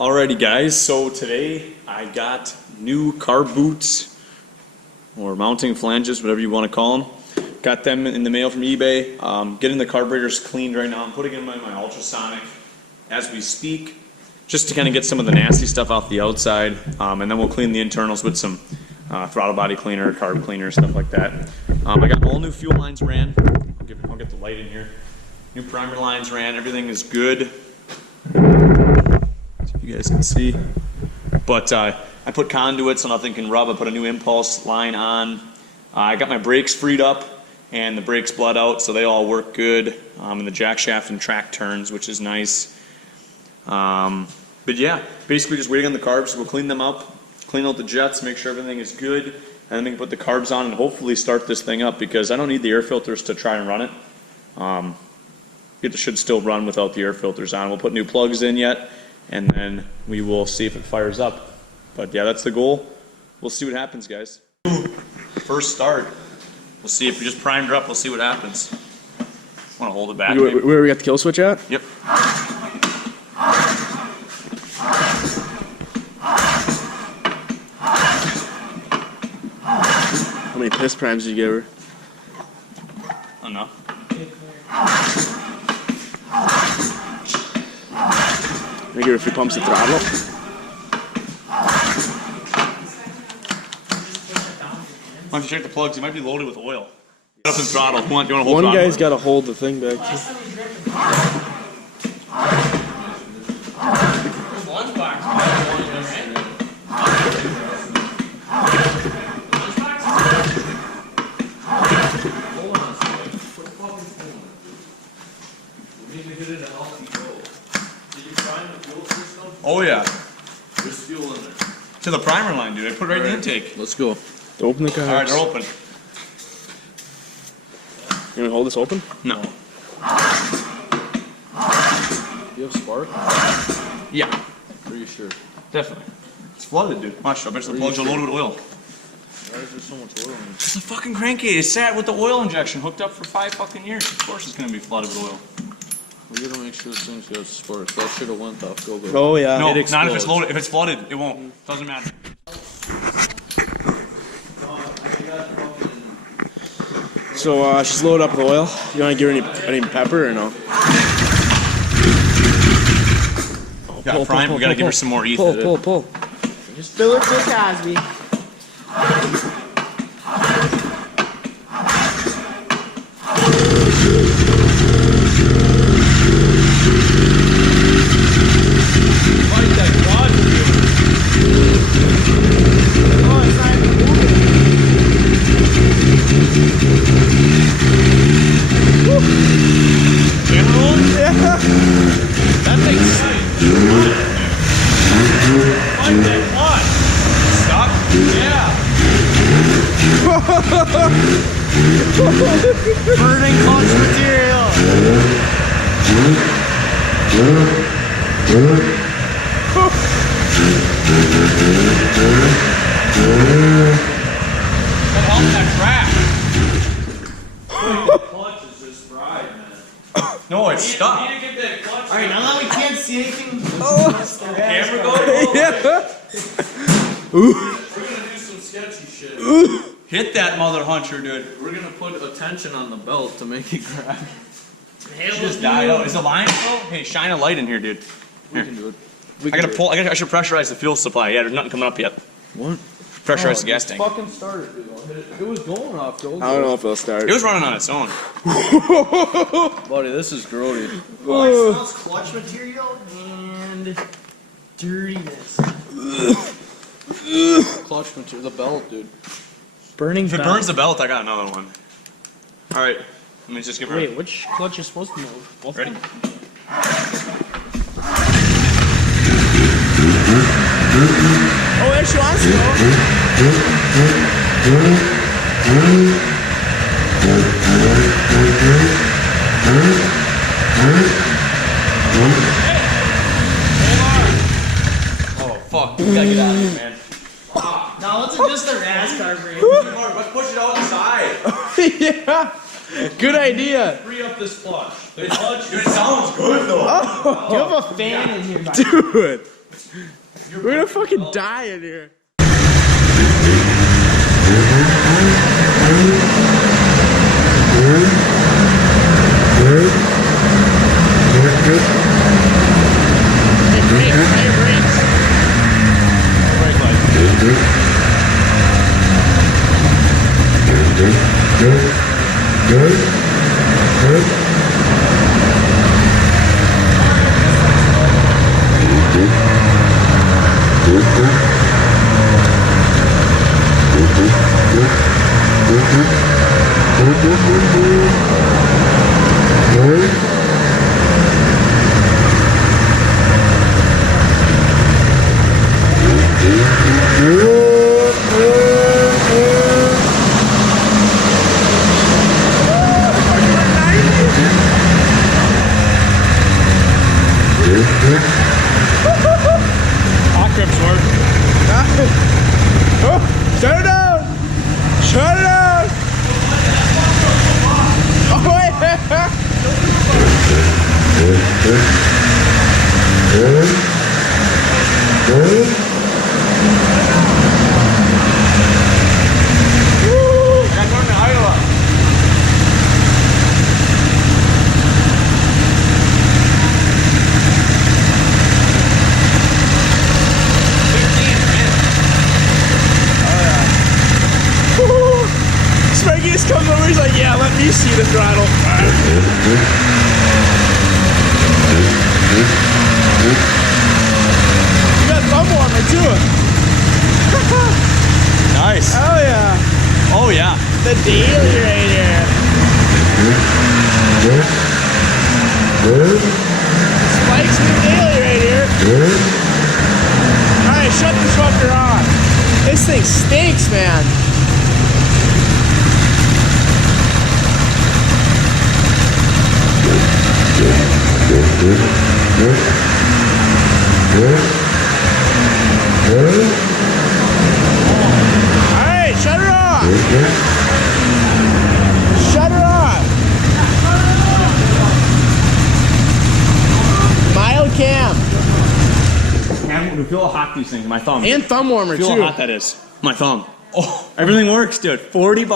Alrighty guys, so today I got new carb boots or mounting flanges, whatever you want to call them. Got them in the mail from eBay. Getting the carburetors cleaned right now. I'm putting in my ultrasonic as we speak, just to kind of get some of the nasty stuff off the outside, and then we'll clean the internals with some throttle body cleaner, carb cleaner, stuff like that. I got all new fuel lines ran. I'll get the light in here. New primer lines ran. Everything is good. You guys can see, but I put conduit so nothing can rub. I put a new impulse line on. I got my brakes freed up and the brakes bled out, so they all work good. And the jack shaft and track turns, which is nice. But yeah, basically just waiting on the carbs. We'll clean them up, clean out the jets, make sure everything is good, and then we can put the carbs on and hopefully start this thing up, because I don't need the air filters to try and run it. It should still run without the air filters on. We'll put new plugs in yet, and then we will see if it fires up. But yeah, that's the goal. We'll see what happens, guys. First start. We'll see if we just primed her up. We'll see what happens. Want to hold it back? Where we got the kill switch at? Yep. How many piss primes did you give her? Enough. Maybe give her a few pumps of throttle. Why don't you check the plugs? They might be loaded with oil. Get up and throttle. Do you want to hold One throttle? guy's got to hold the thing back. Oh yeah. There's fuel in there. To the primer line, dude. I put it right in the intake. Let's go. Open the carbs. Alright, they're open. You want to hold this open? No. You have spark? Yeah. Are you sure? Definitely. It's flooded, dude. Watch, I bet the plugs are loaded with oil. Why is there so much oil in it? It's a fucking crankcase. It sat with the oil injection hooked up for 5 fucking years. Of course it's gonna be flooded with oil. We gotta make sure this thing's got spark. That should have went off GoPro. Oh yeah. No, It not if it's explodes. loaded. If it's flooded, it won't. Doesn't matter. So she's loaded up with oil. You want to give her any pepper or no? Got prime. We gotta give her some more ether. Pull. Just fill it to Cosby. Burning clutch material. That helped that crack. The clutch is just fried, man. No, it's stuck. You need to get that clutch. Alright, now that we can't see anything. Camera go. We're gonna do some sketchy shit. Hit that mother huncher, dude. We're gonna put a tension on the belt to make it grab. She just died out. Is the line still? Hey, shine a light in here, dude. We can do it. I should pressurize the fuel supply. Yeah, there's nothing coming up yet. What? Pressurize the gas tank. Fucking started, dude. It was going off, GoPro. I don't know if it'll start. It was running on its own. Buddy, this is grody. Oh, it smells clutch material and dirtiness. Clutch material. The belt, dude. Burning If it belt. burns the belt, I got another one. All right, let me just give her. Wait, which clutch is supposed to move? Both Ready? of them? Oh, there she wants to go. Oh fuck, we gotta get out of here, man. No, let's adjust the RAS carburetor. Let's push it out the side. Yeah. Good idea. Free up this clutch. The Dude, it sounds good though. You have a fan in here. Dude. We're gonna fucking die in here. Hot grips work. Oh, shut it down! Shut it down! Oh, I'm going to Iowa. Sparky just comes over, he's like, yeah, let me see the throttle. You got thumb warmer too. Nice. Oh yeah. Oh yeah. The daily right here. Spikes the daily right here. Alright, shut this fucker on. This thing stinks, man. Alright, shut her off. Shut her off. Mild cam. We feel how hot these things. My thumb. And thumb warmer Feel too. how hot that is. My thumb. Oh, everything works, dude. $40.